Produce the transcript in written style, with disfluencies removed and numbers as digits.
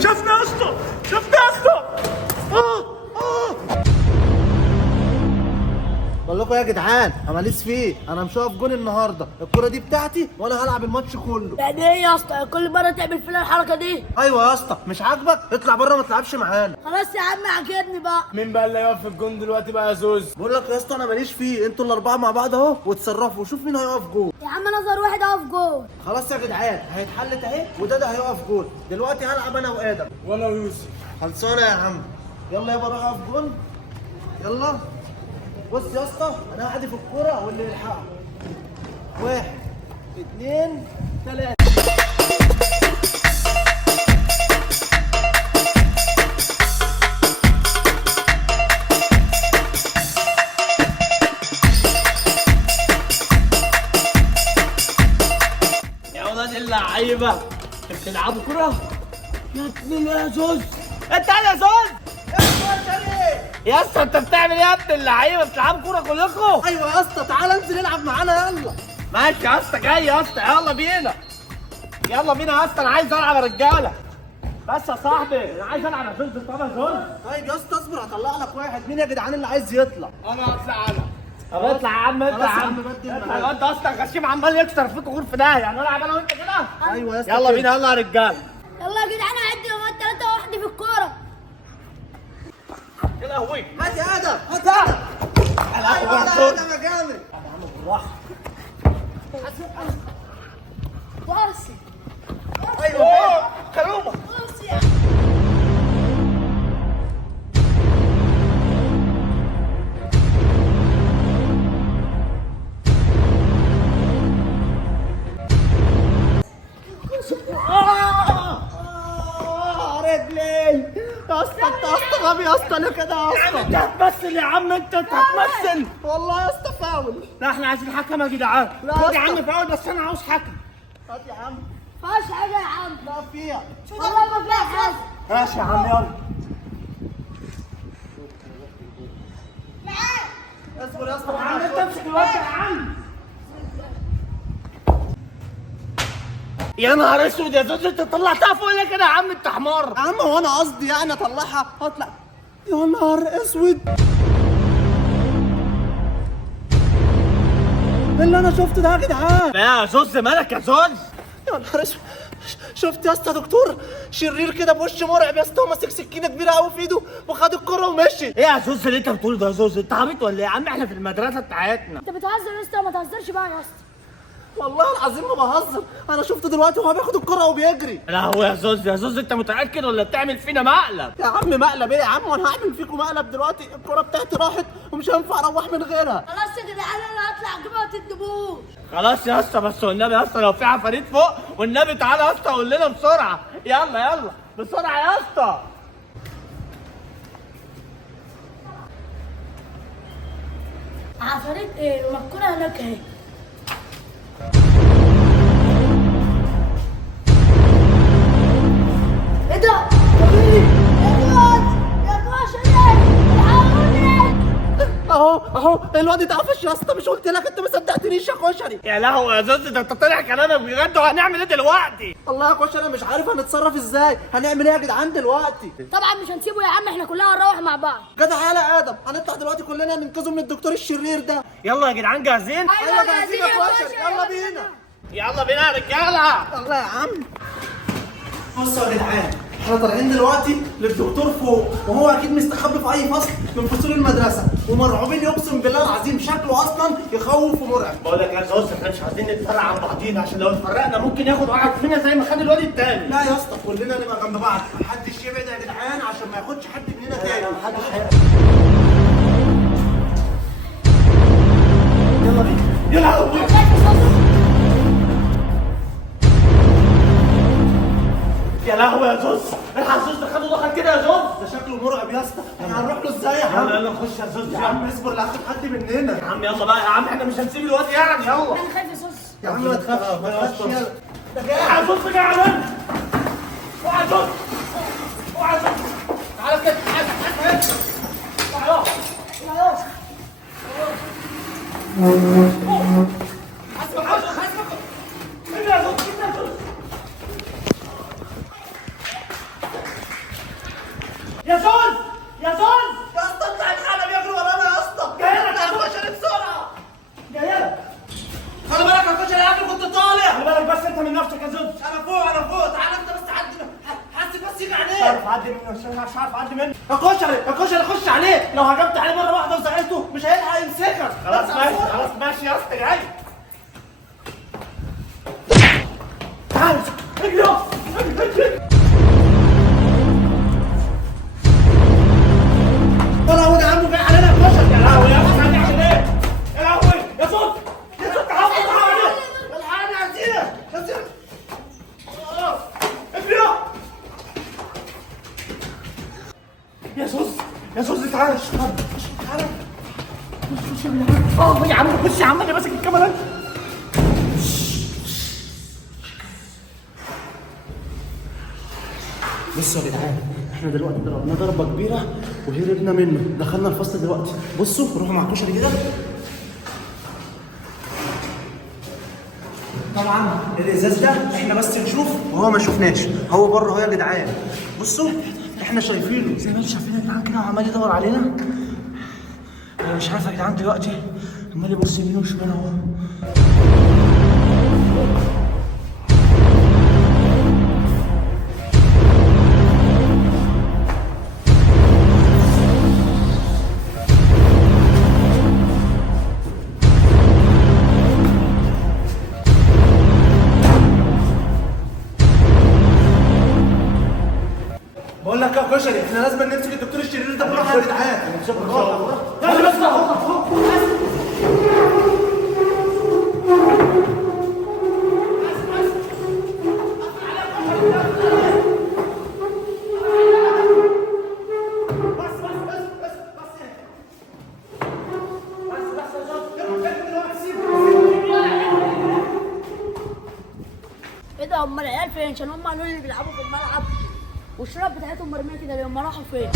شفنا يا اسطى، شفنا يا اسطى. بقول لكم يا جدعان انا ماليش فيه، انا مش هقف جون النهارده، الكرة دي بتاعتي وانا هلعب الماتش كله. يعني ايه يا اسطى كل مره تعمل فينا الحركه دي؟ ايوه يا اسطى، مش عاجبك اطلع بره ما تلعبش معانا. خلاص يا عم عجبني بقى. مين بقى اللي هيقف في الجون دلوقتي بقى يا زوز؟ بقول لك يا اسطى انا ماليش فيه، انتوا الاربعه مع بعض اهو وتصرفوا وشوف مين هيقف جول. يا عم نظر واحد اقف جول. خلاص يا جدعان هيتحلت اهي، وده هيقف جول. دلوقتي هلعب انا وادم. وانا ويوسف. خلصانه يا عم. يلا يابا روح اقف جول. يلا بص يا اسطى، انا هحدف الكوره واللي يلحقها. 1 2 3. يا ولاد اللعيبه بتلعبوا كرة؟ يا ابني يا زوز، انت يا زوز يا اسطى، انت بتعمل ايه يا ابن اللعيبه؟ بتلعبوا كرة كلكم؟ ايوه يا اسطى تعال انزل العب معانا يلا. ماشي يا اسطى، جاي يا اسطى، يلا بينا يلا بينا يا اسطى، انا عايز العب يا رجاله. بس يا صاحبي انا عايز العب يا زوز. طب يا زوز طيب يا اسطى اصبر هطلع لك واحد. مين يا جدعان اللي عايز يطلع؟ انا هطلع انا. طب اطلع يا عم، انت يا خلاص يا عم عم، بدل اطلع. معايا. انت اصلا غشيم عمال يكسر فيك غرفه ده، يعني العب انا وانت كده. ايوه يا اسطى يلا كده. بينا يلا يا رجاله. يلا يا جدعان عدي هو 3 1 في الكوره. يا لهوي هات يا ادم، هات يا ادم. ايوه يا ادم يا جامد. باصي ايوه كرومه. باصي يا رجلي يا اسطى، انت يا اسطى غبي يا اسطى، انا كده يا اسطى. انت هتمثل يا عم، انت هتمثل. والله يا اسطى فاول. لا احنا عايزين حكم يا جدعان. لا خد يا يا عم اسطى. فاول، بس انا عاوز حكم. هات يا عم. فاش حاجه يا عم. لا فيها. والله ما فيها حاجه. ماشي يا عم يلا. اصبر يا اسطى يا عم معايا. انت امسك الوقت يا عم. يا نهار اسود يا زوز، انت طلعتها فوق ليه كده يا عم؟ انت حمار. يا عم هو انا قصدي يعني اطلعها هطلع. يا نهار اسود، إيه اللي انا شفته ده يا جدعان؟ لا يا زوز، مالك يا زوز؟ يا نهار اسود، شفت يا اسطى دكتور شرير كده بوش مرعب يا اسطى، وماسك سكينه كبيره قوي في ايده وخد الكره ومشي. ايه يا زوز اللي انت بتقوله ده يا زوز؟ انت عبيط ولا ايه يا عم؟ احنا في المدرسه بتاعتنا. انت بتهزر يا اسطى، ما تهزرش بقى يا اسطى. والله العظيم ما بهزر، انا شفته دلوقتي وهو بياخد الكره وبيجري. لا هو يا زوز، يا زوز انت متاكد ولا بتعمل فينا مقلب؟ يا عم مقلب ايه يا عم، وانا هعمل فيكم مقلب دلوقتي؟ الكره بتاعتي راحت ومش هينفع اروح من غيرها. خلاص يا جدعان انا هطلع اجيبها ما تندبوش. خلاص يا اسطى، بس والنبي يا اسطى لو في عفاريت فوق والنبي تعالى يا اسطى قول لنا بسرعه. يلا يلا بسرعه يا اسطى. عفاريت ايه؟ ما الكوره هناك اهي. ايه ده؟ يا كوش الحقوني. اهو الواد اتقفش يا اسطى، مش قلت لك؟ انت ما صدقتنيش يا كشري. يا لهوي يا زوز، ده انت طالع كلامك بجد، وهنعمل ايه دلوقتي؟ والله يا كشري انا مش عارف هنتصرف ازاي، هنعمل ايه يا جدعان دلوقتي؟ طبعا مش هنسيبه يا عم، احنا كلنا هنروح مع بعض. جدع يا ادم، هنطلع دلوقتي كلنا ننقذه من الدكتور الشرير ده. يلا يا جدعان جاهزين؟ ايوه جاهزين يا كشري، يلا بينا. يلا بينا يا رجاله. يلا يا عم. بصوا يا جدعان، احنا طالعين دلوقتي للدكتور فوق، وهو اكيد مستخبي في اي فصل من فصول المدرسه، ومرعوبين يقسم بالله العظيم، شكله اصلا يخوف ومرعب. بقول لك يا زوز، احنا مش عايزين نتفرق عن بعضينا، عشان لو اتفرقنا ممكن ياخد واحد فينا زي ما خد الواد التاني. لا يا اسطى كلنا نبقى جنب بعض، محدش يبعد يا جدعان عشان ما ياخدش حد مننا تاني. يلا بينا. يا لهوي انا خايف يا صوص. يا لهوي يا زوز، الحق زوز ده خده دخل كده يا زوز. ده شكله مرعب يا اسطى، احنا هنروح له ازاي يا عم؟ يلا يلا خش يا زوز يا عم اصبر لاخد حد مننا. يا عم يلا بقى يا عم، احنا مش هنسيب الواد يعني. يلا انا خايف يا صوص. يا عم ما تخافش ما تخافش، يلا ده جاي. اوعى صوت جاي على هنا. اوعى صوت. اوعى صوت. تعالى كده تعالى تعالى. تعالى. يا زوز يا زوز يا اسطى اطلع الحاله بيجري ورانا يا اسطى. جاي لك يا كشري بسرعه. جاي لك. خلي بالك يا كشري قبل كنت طالع. خلي بالك بس انت من نفسك يا زوز. انا فوق انا فوق. تعالى انت بس عدي. حاسس بس يجي مش عليك. عارف اعدي منه مش عارف اعدي منه. يا كشري يا كشري خش عليه. لو هجمت عليه مره واحده وزعلته مش هيلحق يمسكك. خلاص ماشي خلاص ماشي يا اسطى جاي. تعال اجري اجري. يا لهوي ده عمو جاي علينا يا كشري. يا لهوي يا اسطى هنعمل ايه؟ يا لهوي يا صوت يا صوت تعال تعال. الحقني يا زينه يا زينه. اجري يا زوز يا زوز تعال تعال. اه يا عم خش يا عم انا ماسك الكاميرا. بصوا يا جدعان احنا دلوقتي ضربنا ضربه كبيره وهربنا منه. دخلنا الفصل دلوقتي. بصوا روحوا مع كشري كده. طبعا الازاز ده احنا بس نشوف وهو ما شفناش. هو بره اهو يا جدعان. بصوا احنا شايفينه زي ما انتم شايفين يا جدعان كده وعمال يدور علينا. انا مش عارف يا جدعان دلوقتي عمال يبص يمين وشمال اهو. بقول لك يا كشري احنا لازم نمسك الدكتور الشرير ده بروح يا جدعان. يلا بس ايه ده هم العيال فين؟ عشان هم قالوا لي بيلعبوا في الملعب والشراب بتاعتهم مرميه كده ليه؟ هم راحوا فين؟